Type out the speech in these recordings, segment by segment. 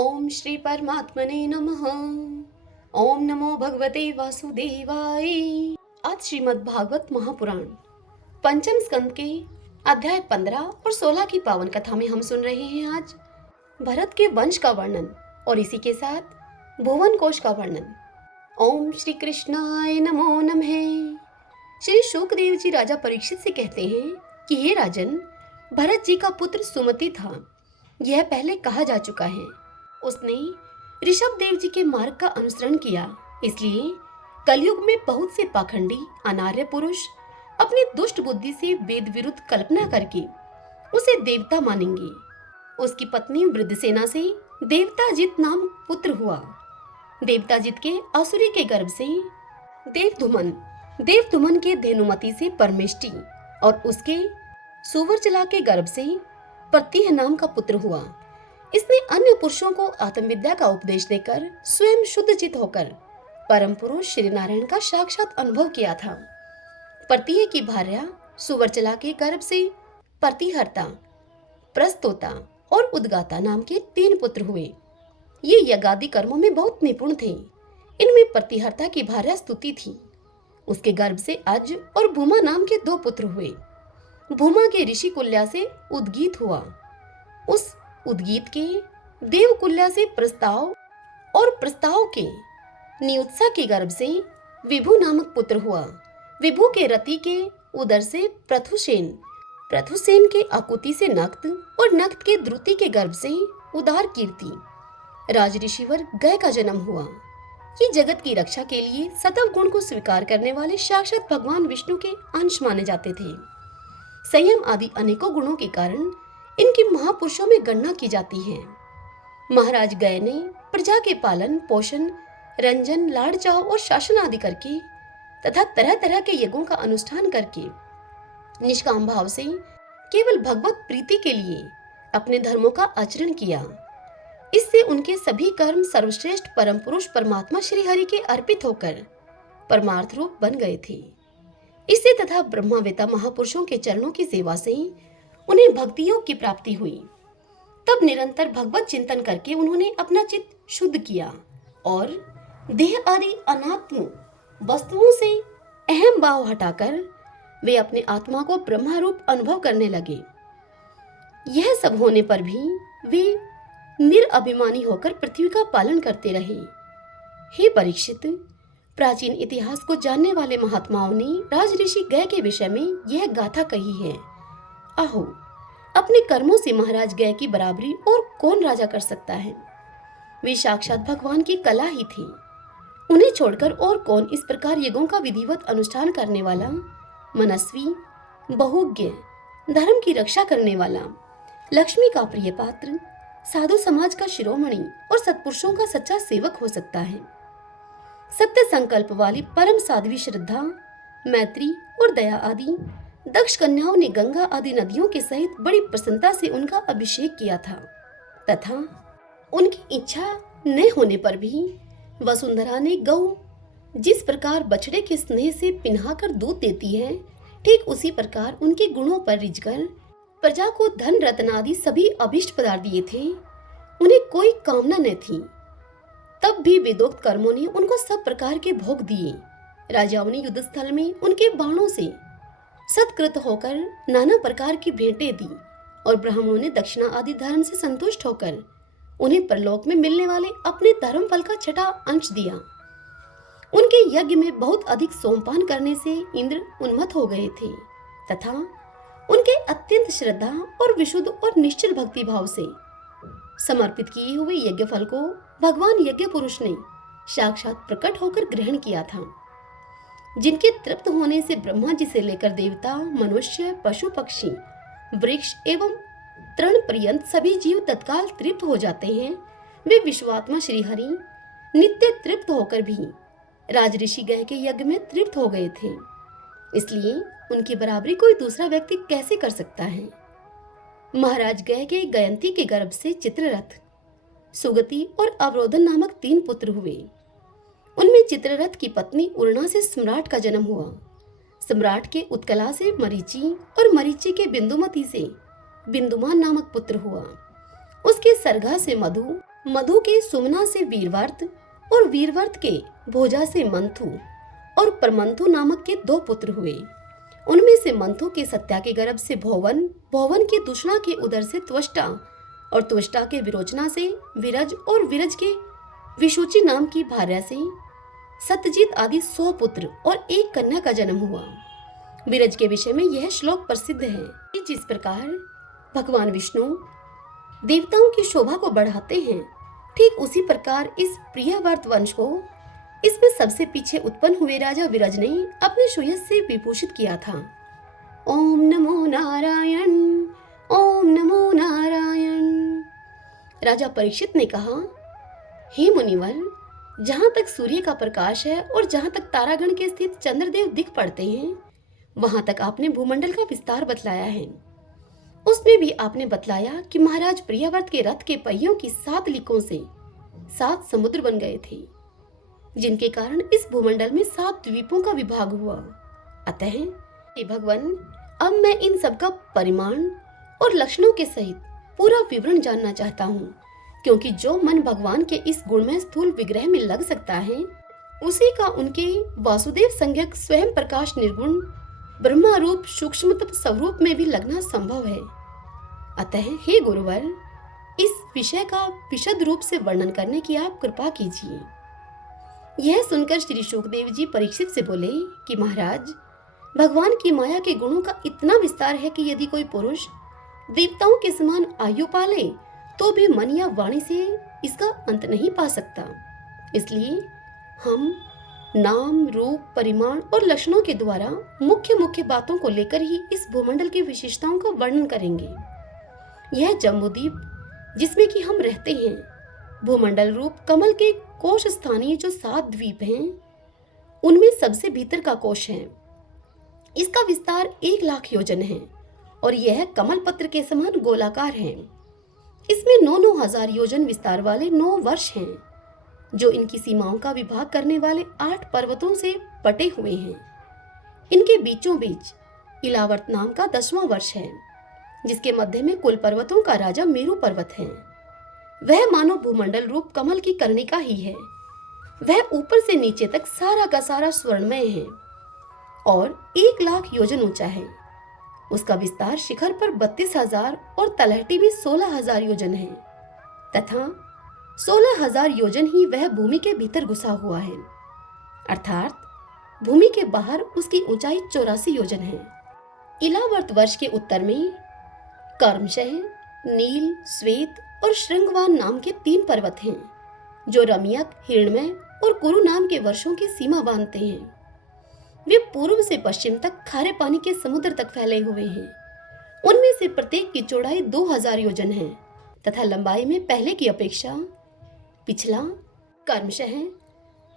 ओम श्री परमात्मने नमः। ओम नमो भगवते वासुदेवाय। आज श्रीमद् भागवत महापुराण पंचम स्कंद के अध्याय 15 और 16 की पावन कथा में हम सुन रहे हैं आज भरत के वंश का वर्णन और इसी के साथ भुवन कोश का वर्णन। ओम श्री कृष्णाय नमो नमः। श्री शुकदेव जी राजा परीक्षित से कहते हैं कि हे राजन, भरत जी का पुत्र सुमति था, यह पहले कहा जा चुका है। उसने ऋषभ देव जी के मार्ग का अनुसरण किया, इसलिए कलयुग में बहुत से पाखंडी अनार्य पुरुष अपनी दुष्ट बुद्धि से वेद विरुद्ध कल्पना करके उसे देवता मानेंगे। उसकी पत्नी वृद्धसेना से देवताजित नाम पुत्र हुआ। देवताजित के असुरी के गर्भ से देवधुमन के धेनुमति से परमेष्टि और उसके सुवर्चला के गर्भ से प्रत्यह नाम का पुत्र हुआ। इसने अन्य पुरुषों को आत्मविद्या का उपदेश देकर स्वयं शुद्ध चित होकर परम पुरुष श्री नारायण का साक्षात अनुभव किया था। प्रत्यह की भार्या सुवर्चला के गर्भ से प्रतिहर्ता, प्रस्तोता और उद्गाता नाम के 3 पुत्र हुए। ये यज्ञादि कर्मों में बहुत निपुण थे। इनमें प्रतिहर्ता की भार्या स्तुति थी। उसके गर्भ से अज और भूमा नाम के 2 पुत्र हुए। भूमा के ऋषि कुल्या से उद्गीत हुआ। उस उद्गीत के देवकुल्या से प्रस्ताव और प्रस्ताव के नियुत्सा के गर्भ से विभु नामक पुत्र हुआ। विभु के रति के उदर से प्रथुसेन के आकुति से नक्त और नक्त के द्रुति के गर्भ से उदार कीर्ति राज ऋषिवर गय का जन्म हुआ। ये जगत की रक्षा के लिए सतव गुण को स्वीकार करने वाले साक्षात भगवान विष्णु के अंश माने जाते थे। संयम आदि अनेकों गुणों के कारण इनकी महापुरुषों में गणना की जाती है। महाराज गय ने प्रजा के पालन पोषण, रंजन, लाड़ चाव और शासन आदि करके तथा तरह तरह के यज्ञों का अनुष्ठान करके निष्काम भाव से केवल भगवत प्रीति के लिए अपने धर्मों का आचरण किया। इससे उनके सभी कर्म सर्वश्रेष्ठ परम पुरुष परमात्मा श्री हरि के अर्पित होकर परमार्थ रूप बन गए थे। इससे तथा ब्रह्मवेता महापुरुषों के चरणों की सेवा से उन्हें भक्ति योग की प्राप्ति हुई। तब निरंतर भगवत चिंतन करके उन्होंने अपना चित्त शुद्ध किया और देह आदि अनात्म वस्तुओं से अहम भाव हटाकर वे अपने आत्मा को ब्रह्मारूप अनुभव करने लगे। यह सब होने पर भी वे निरअभिमानी होकर पृथ्वी का पालन करते रहे। हे परीक्षित, प्राचीन इतिहास को जानने वाले महात्माओं ने राज ऋषि गय के विषय में यह गाथा कही है। आहो, अपने कर्मों से महाराज गय की बराबरी और कौन राजा कर सकता है। वे साक्षात भगवान की कला ही थी। उन्हें छोड़कर और कौन इस प्रकार यज्ञों का विधिवत अनुष्ठान करने वाला, मनस्वी, बहुज्ञ, धर्म की रक्षा करने वाला, लक्ष्मी का प्रिय पात्र, साधु समाज का शिरोमणि और सत्पुरुषों का सच्चा सेवक हो सकता है। सत्य संकल्प वाली परम साध्वी श्रद्धा, मैत्री और दया आदि दक्ष कन्याओं ने गंगा आदि नदियों के सहित बड़ी प्रसन्नता से उनका अभिषेक किया था तथा उनकी इच्छा न होने पर भी वसुंधरा ने गौ जिस प्रकार बछड़े के स्नेह से पिन्हाकर दूध देती है, ठीक उसी प्रकार उनके गुणों पर रिझकर प्रजा को धन रत्न आदि सभी अभिष्ट पदार्थ दिए थे। उन्हें कोई कामना न थी। तब भी वेदोक्त कर्मों ने उनको सब प्रकार के भोग दिए। राजाओं ने युद्ध स्थल में उनके बाणों से सत्कृत होकर नाना प्रकार की भेंटें दी और ब्राह्मणों ने दक्षिणा आदि धर्म से संतुष्ट होकर उन्हें परलोक में मिलने वाले अपने धर्म फल का छठा अंश दिया। उनके यज्ञ में बहुत अधिक सोमपान करने से इंद्र उन्मत्त हो गए थे तथा उनके अत्यंत श्रद्धा और विशुद्ध और निश्चल भक्ति भाव से समर्पित किए हुए यज्ञ फल को भगवान यज्ञ पुरुष ने साक्षात प्रकट होकर ग्रहण किया था। जिनके तृप्त होने से ब्रह्मा जी से लेकर देवता, मनुष्य, पशु पक्षी, वृक्ष एवं तृण पर्यंत सभी जीव तत्काल तृप्त हो जाते हैं, वे विश्वात्मा श्री हरि नित्य तृप्त होकर भी राज ऋषि गय के यज्ञ में तृप्त हो गए थे। इसलिए उनकी बराबरी कोई दूसरा व्यक्ति कैसे कर सकता है। महाराज गय के गयंती के गर्भ से चित्ररथ, सुगति और अवरोधन नामक 3 पुत्र हुए। उनमें चित्ररथ की पत्नी उर्णा से सम्राट का जन्म हुआ। सम्राट के उत्कला से मरीचि और मरीचि के बिंदुमती से बिंदुमान नामक पुत्र हुआ। उसके सरगा से मधु मधु के सुमना से वीरवर्त और वीरवर्त के भोजा से मंथु और परमंथु नामक के 2 पुत्र हुए। उनमें से मंथु के सत्या के गर्भ से भौवन, भौवन के दुष्णा के उदर से त्वष्टा और त्वष्टा के विरोचना से विरज और विरज के विशुचि नाम की भार्या से सत्यजीत आदि 100 पुत्र और एक कन्या का जन्म हुआ। विरज के विषय में यह श्लोक प्रसिद्ध है कि जिस प्रकार भगवान विष्णु देवताओं की शोभा को बढ़ाते हैं, ठीक उसी प्रकार इस प्रियव्रत वंश को इसमें सबसे पीछे उत्पन्न हुए राजा विरज ने अपने सुयश से विभूषित किया था। ओम नमो नारायण, ओम नमो नारायण। राजा परीक्षित ने कहा, हे मुनिवर, जहाँ तक सूर्य का प्रकाश है और जहाँ तक तारागण के स्थित चंद्रदेव दिख पड़ते हैं, वहां तक आपने भूमंडल का विस्तार बतलाया है। उसमें भी आपने बतलाया कि महाराज प्रियव्रत के रथ के पहियों की 7 लीकों से 7 समुद्र बन गए थे, जिनके कारण इस भूमंडल में 7 द्वीपों का विभाग हुआ। अतः हे भगवान, अब मैं इन सब का परिमाण और लक्षणों के सहित पूरा विवरण जानना चाहता हूँ, क्योंकि जो मन भगवान के इस गुणमय स्थूल विग्रह में लग सकता है, उसी का उनके वासुदेव संज्ञक स्वयं प्रकाश निर्गुण ब्रह्मा रूप सूक्ष्मतम स्वरूप में भी लगना संभव है। अतः हे गुरुवर, इस विषय का विशद रूप से वर्णन करने की आप कृपा कीजिए। यह सुनकर श्री शुकदेव जी परीक्षित से बोले कि महाराज, भगवान की माया के गुणों का इतना विस्तार है कि यदि कोई पुरुष देवताओं के समान आयु पाले तो भी मन या वाणी से इसका अंत नहीं पा सकता। इसलिए हम नाम, रूप, परिमाण और लक्षणों के द्वारा मुख्य मुख्य बातों को लेकर ही इस भूमंडल की विशेषताओं का वर्णन करेंगे। यह जम्बूद्वीप जिसमें कि हम रहते हैं, भूमंडल रूप कमल के कोश स्थानीय जो 7 द्वीप हैं, उनमें सबसे भीतर का कोश है। इसका विस्तार 1 लाख योजन है और यह कमल पत्र के समान गोलाकार है। इसमें 9-9 हजार योजन विस्तार वाले 9 वर्ष हैं, जो इनकी सीमाओं का विभाग करने वाले 8 पर्वतों से बटे हुए हैं। इनके बीचों बीच इलावर्त नाम का 10वां वर्ष है, जिसके मध्य में कुल पर्वतों का राजा मेरु पर्वत है। वह मानो भूमंडल रूप कमल की कर्णिका ही है। वह ऊपर से नीचे तक सारा का सारा स्वर्णमय है और 1 लाख योजन ऊंचा है। उसका विस्तार शिखर पर 32,000 और तलहटी में 16,000 योजन है तथा 16,000 योजन ही वह भूमि के भीतर घुसा हुआ है, अर्थात भूमि के बाहर उसकी ऊंचाई 84 योजन है। इलावर्त वर्ष के उत्तर में कर्मशः, नील, श्वेत और श्रृंगवान नाम के 3 पर्वत हैं, जो रम्यक, हिरण्मय और कुरु नाम के वर्षों की सीमा बांधते हैं। वे पूर्व से पश्चिम तक खारे पानी के समुद्र तक फैले हुए हैं। उनमें से प्रत्येक की चौड़ाई 2000 योजन है तथा लंबाई में पहले की अपेक्षा पिछला कर्मशः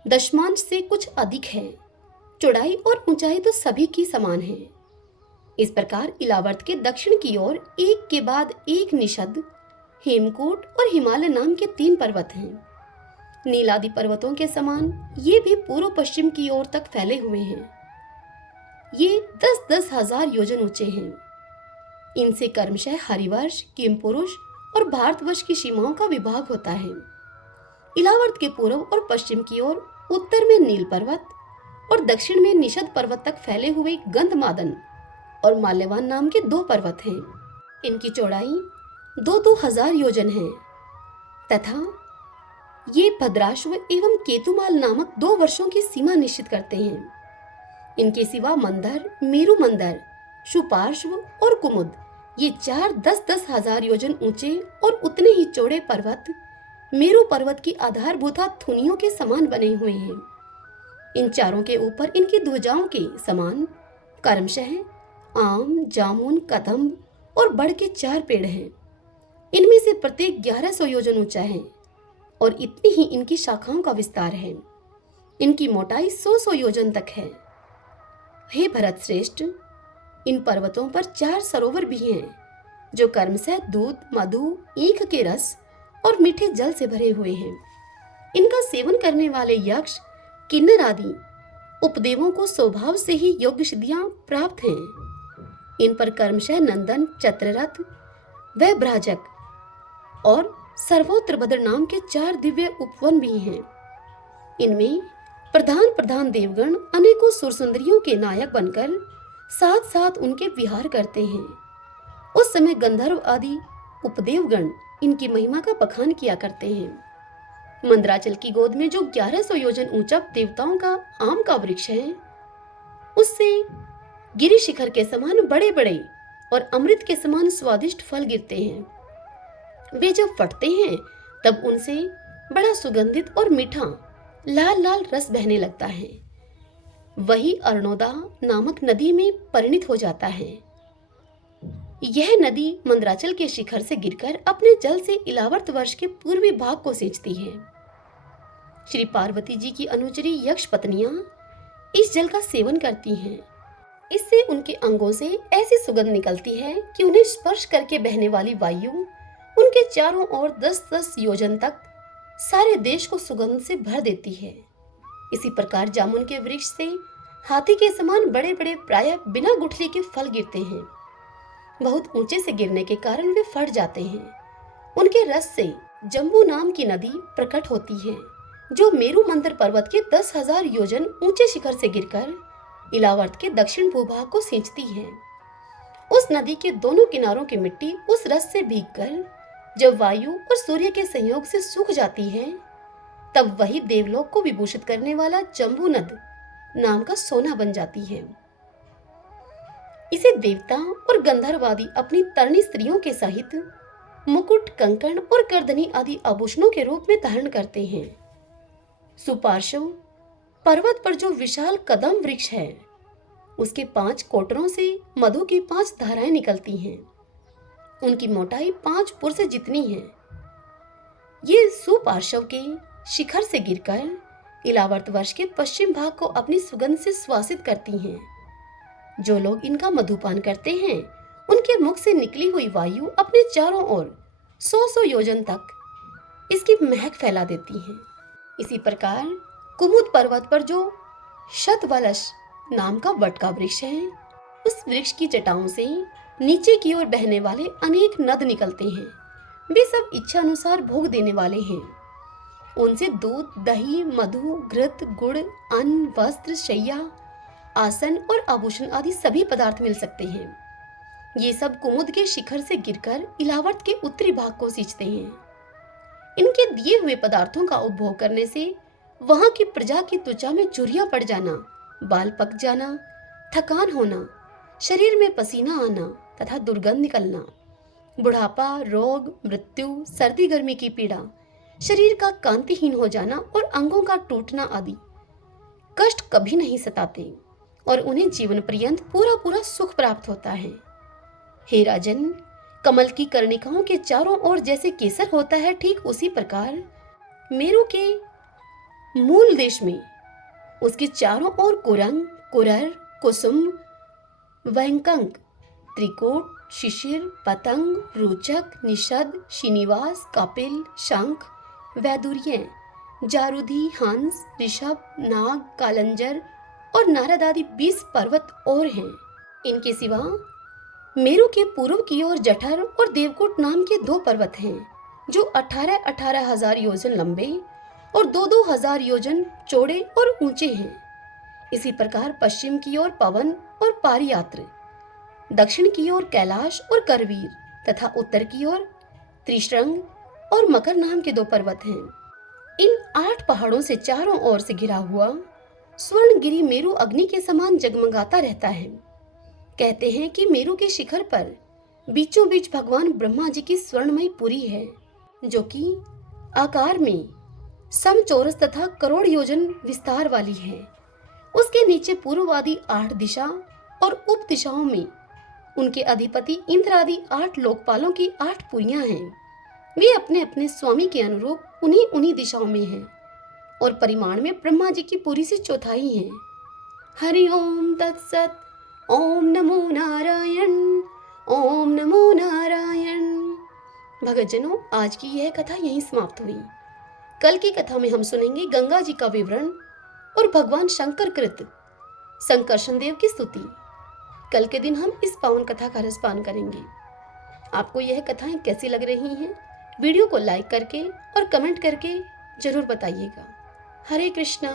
दशमांश से कुछ अधिक है। चौड़ाई और ऊंचाई तो सभी की समान है। इस प्रकार इलावर्त के दक्षिण की ओर एक के बाद एक निषद, हेमकूट और हिमालय नाम के 3 पर्वत हैं। नीलादि पर्वतों के समान ये भी पूर्व पश्चिम की ओर तक फैले हुए हैं। ये 10-10 हजार योजन ऊंचे हैं। इनसे कर्मशः हरिवर्ष, किमपुरुष और भारतवर्ष की सीमाओं का विभाग होता है। इलावर्त के पूर्व और पश्चिम की ओर उत्तर में नील पर्वत और दक्षिण में निषद पर्वत तक फैले हुए गंधमादन और माल्यवान नाम के 2 पर्वत हैं। इनकी चौड़ाई 2-2 हजार योजन है तथा ये भद्राश्व एवं केतुमाल नामक 2 वर्षों की सीमा निश्चित करते हैं। इनके सिवा मंदर, मेरु मंदर, सुपार्श्व और कुमुद ये 4 10-10 हजार योजन ऊंचे और उतने ही चौड़े पर्वत मेरु पर्वत की आधारभूता थुनियों के समान बने हुए हैं। इन चारों के ऊपर इनकी ध्वजाओं के समान कर्मशः आम, जामुन, कदम्ब और बड़ के 4 पेड़ हैं। इनमें से प्रत्येक 1100 योजन ऊंचा है और इतनी ही इनकी शाखाओं का विस्तार है। इनकी मोटाई 100 योजन तक है। हे भरत श्रेष्ठ, इन पर्वतों पर 4 सरोवर भी हैं, जो कर्मशः दूध, मधु, ईख के रस और मीठे जल से भरे हुए हैं। इनका सेवन करने वाले यक्ष, किन्नर आदि उपदेवों को स्वभाव से ही योग्य सिद्धियां प्राप्त हैं। इन पर कर्मशः नंदन, चत्ररथ व भ्राजक और सर्वोत्तरभद्र नाम के 4 दिव्य उपवन भी हैं। इनमें प्रधान प्रधान देवगण अनेकों सुरसुंदरियों के नायक बनकर साथ साथ उनके विहार करते हैं। उस समय गंधर्व आदि उपदेवगण इनकी महिमा का बखान किया करते हैं। मंदराचल की गोद में जो 1100 योजन ऊंचा देवताओं का आम का वृक्ष है, उससे गिरि शिखर के समान बड़े बड़े और अमृत के समान स्वादिष्ट फल गिरते हैं। वे जब फटते हैं तब उनसे बड़ा सुगंधित और मीठा लाल लाल रस बहने लगता है। वही अरुणोदा नामक नदी में परिणित हो जाता है। यह नदी मंदराचल के शिखर से गिरकर अपने जल से इलावर्त वर्ष के पूर्वी भाग को सींचती है। श्री पार्वती जी की अनुचरी यक्ष पत्नियां इस जल का सेवन करती हैं। इससे उनके अंगों से ऐसी सुगंध निकलती है कि उन्हें स्पर्श करके बहने वाली वायु उनके चारों ओर 10-10 योजन तक सारे देश को सुगंध से भर देती है। इसी प्रकार जामुन के वृक्ष से हाथी के समान बड़े बड़े प्रायः बिना गुठली के फल गिरते हैं। बहुत ऊंचे से गिरने के कारण वे फट जाते हैं। उनके रस से जम्बू नाम की नदी प्रकट होती है, जो मेरु मंदर पर्वत के 10,000 योजन ऊंचे शिखर से गिरकर इलावर्त के दक्षिण भूभाग को सींचती है। उस नदी के दोनों किनारों की मिट्टी उस रस से भीगकर जब वायु और सूर्य के संयोग से सूख जाती है, तब वही देवलोक को विभूषित करने वाला जम्बू नद नाम का सोना बन जाती है। इसे देवता और गंधर्वादी अपनी तरणी स्त्रियों के सहित मुकुट, कंकण और करदनी आदि आभूषणों के रूप में धारण करते हैं। सुपार्श्व पर्वत पर जो विशाल कदम वृक्ष है, उसके 5 कोटरों से मधु की 5 धाराएं निकलती हैं। उनकी मोटाई 5 पुर से जितनी है। ये सुपार्श्व के शिखर से गिरकर इलावर्त वर्ष के पश्चिम भाग को अपनी सुगंध से स्वासित करती हैं। जो लोग इनका मधुपान करते हैं, उनके मुख से निकली हुई वायु अपने चारों ओर 100-100 योजन तक इसकी महक फैला देती है। इसी प्रकार कुमुद पर्वत पर जो शतवलश नाम का वट का वृक्ष है, उस वृक्ष की जटाओं से नीचे की ओर बहने वाले अनेक नद निकलते हैं। वे सब इच्छा अनुसार भोग देने वाले हैं। उनसे दूध, दही, मधु, घृत, गुड़, अन्न, वस्त्र, शैया, आसन और आभूषण आदि सभी पदार्थ मिल सकते हैं। ये सब कुमुद के शिखर से गिरकर इलावर्त के उत्तरी भाग को सींचते हैं। इनके दिए हुए पदार्थों का उपभोग करने से वहां की प्रजा की त्वचा में झुर्रियां पड़ जाना, बाल पक जाना, थकान होना, शरीर में पसीना आना तथा दुर्गंध निकलना, बुढ़ापा, रोग, मृत्यु, सर्दी गर्मी की पीड़ा, शरीर का कांतिहीन हो जाना और अंगों का टूटना आदि कष्ट कभी नहीं सताते और उन्हें जीवन पर्यंत पूरा पूरा सुख प्राप्त होता है। हे राजन, कमल की कर्णिकाओं के चारों ओर जैसे केसर होता है, ठीक उसी प्रकार मेरु के मूल देश में उसके चारों ओर कुरंग, कुरर, कुसुम, वैंकंक, त्रिकूट, शिशिर, पतंग, रोचक, निषद, श्रीनिवास, कपिल, शंख, वैदुर्य, जारुधि, हंस, ऋषभ, नाग, कालंजर और नारद आदि 20 पर्वत और हैं। इनके सिवा मेरु के पूर्व की ओर जठर और देवकोट नाम के 2 पर्वत हैं, जो 18-18 हजार योजन लंबे और 2-2 हजार योजन चौड़े और ऊंचे हैं। इसी प्रकार पश्चिम की ओर पवन और पारियात्र, दक्षिण की ओर कैलाश और करवीर तथा उत्तर की ओर त्रिशृंग और मकर नाम के 2 पर्वत हैं। इन 8 पहाड़ों से चारों ओर से घिरा हुआ स्वर्णगिरी मेरु अग्नि के समान जगमगाता रहता है। कहते हैं कि मेरु के शिखर पर बीचों बीच भगवान ब्रह्मा जी की स्वर्णमयी पुरी है, जो कि आकार में समचौरस तथा करोड़ योजन विस्तार वाली है। उसके नीचे पूर्ववादी 8 दिशा और उप दिशाओं में उनके अधिपति इंद्र आदि 8 लोकपालों की 8 पुरियां हैं। वे अपने अपने स्वामी के अनुरूप उन्हीं दिशाओं में हैं और परिमाण में ब्रह्मा जी की पुरी से चौथाई हैं। हरि ओम तत्सत। ओम नमो नारायण। ओम नमो नारायण। भगतजनों, आज की यह कथा यहीं समाप्त हुई। कल की कथा में हम सुनेंगे गंगा जी का विवरण और भगवान शंकर कृत संकर्षण देव की स्तुति। कल के दिन हम इस पावन कथा का रसपान करेंगे। आपको यह कथाएं कैसी लग रही हैं, वीडियो को लाइक करके और कमेंट करके जरूर बताइएगा। हरे कृष्णा।